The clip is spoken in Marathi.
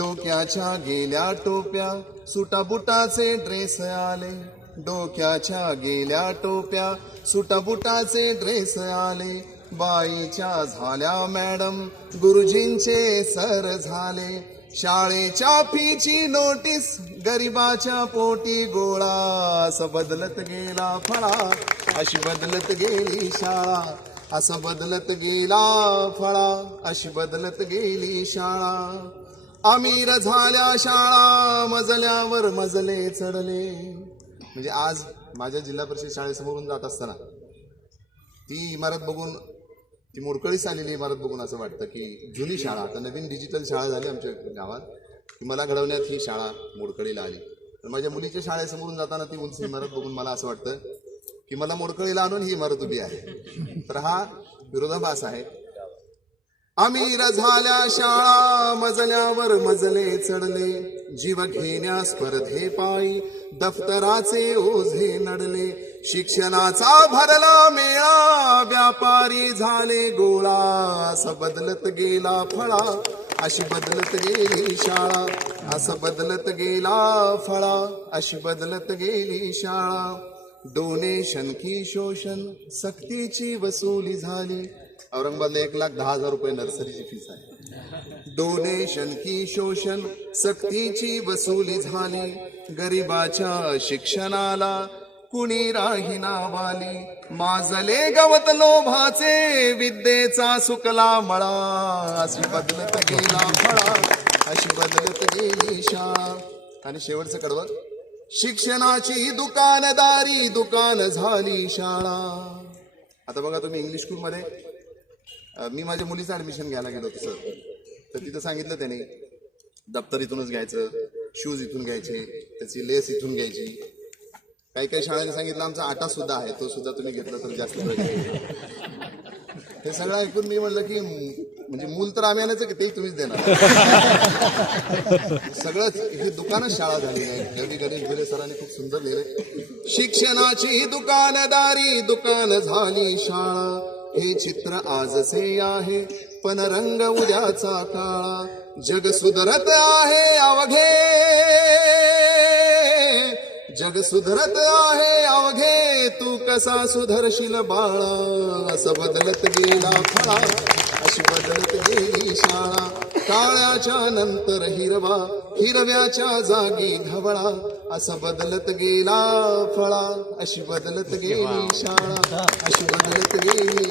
डोक्याच्या गेल्या टोप्या सुटाबुटाचे ड्रेस आले, डोक्याच्या गेल्या टोप्या सुटाबुटाचे ड्रेस आले, बाईच्या झाल्या मॅडम गुरुजींचे सर झाले, शाळेच्या फीची नोटीस गरिबाच्या पोटी गोळा, असं बदलत गेला फळा, अशी बदलत गेली शाळा, असं बदलत गेला फळा, अशी बदलत गेली शाळा. अमीर झाल्या शाळा मजल्यावर मजले चढले. म्हणजे आज माझ्या जिल्हा परिषद शाळेसमोरून जात असताना ती इमारत बघून, ती मोडकळीस आलेली इमारत बघून असं वाटतं की जुनी शाळा, आता नवीन डिजिटल शाळा झाली आमच्या गावात, की मला घडवण्यात ही शाळा मोडकळीला आली. तर माझ्या मुलीच्या शाळेसमोरून जाताना ती उंच इमारत बघून मला असं वाटतं की मला मोडकळीला आणून ही इमारत उभी आहे. तर हा विरोधाभास आहे. अमीर झाल्या शाळा मजल्यावर मजले चढले, जीव घेण्या स्पर्धे पायी दफ्तराचे ओझे नडले, शिक्षणाचा भरला मेळा व्यापारी झाले गोळा, असं बदलत गेला फळा, अशी बदलत गेली शाळा, असं बदलत गेला फळा, अशी बदलत गेली शाळा. डोनेशन की शोषण सक्तीची वसुली झाली. औरंगाबादला 1,10,000 रुपये नर्सरीची फीस आहे. डोनेशन की शोषण सक्तीची वसुली झाली, गरिबाच्या शिक्षणाला कुणी राहीना वाली, माजले गवत लोभाचे विद्येचा सुकला मळा, अशी बदलत गेला फळा, अशी बदलत गेली शाळा. आणि शेवटचं कडवं, शिक्षणाची दुकानदारी दुकान झाली शाळा. आता बघा तुम्ही इंग्लिश स्कूलमध्ये मी माझ्या मुलीचं ऍडमिशन घ्यायला गेलो होतो सर, तर तिथं सांगितलं त्याने दप्तर इथूनच घ्यायचं, शूज इथून घ्यायचे, त्याची लेस इथून घ्यायची. काही काही शाळांनी सांगितलं आमचा आटा सुद्धा आहे, तो सुद्धा तुम्ही घेतला तर जास्त पैसे. हे सगळं ऐकून मी म्हणलं की म्हणजे मूल तर आम्ही आणायचं की ते तुम्हीच देणार. सगळंच हे दुकानच शाळा झाली नाही. कवी गणेश भिले सरांनी खूप सुंदर लिहिले, शिक्षणाची दुकानदारी दुकान झाली शाळा, हे चित्र आजचे आहे पण रंग उद्याचा काळा, जग सुधरत आहे अवघे, जग सुधरत आहे अवघे, तू कसा सुधरशील बाळा, असं बदलत गेला फळा, अशी बदलत गेली शाळा. काळ्याच्या नंतर हिरवा, हिरव्याच्या जागी धवळा, असं बदलत गेला फळा, अशी बदलत गेली शाळा, अशी बदलत गेली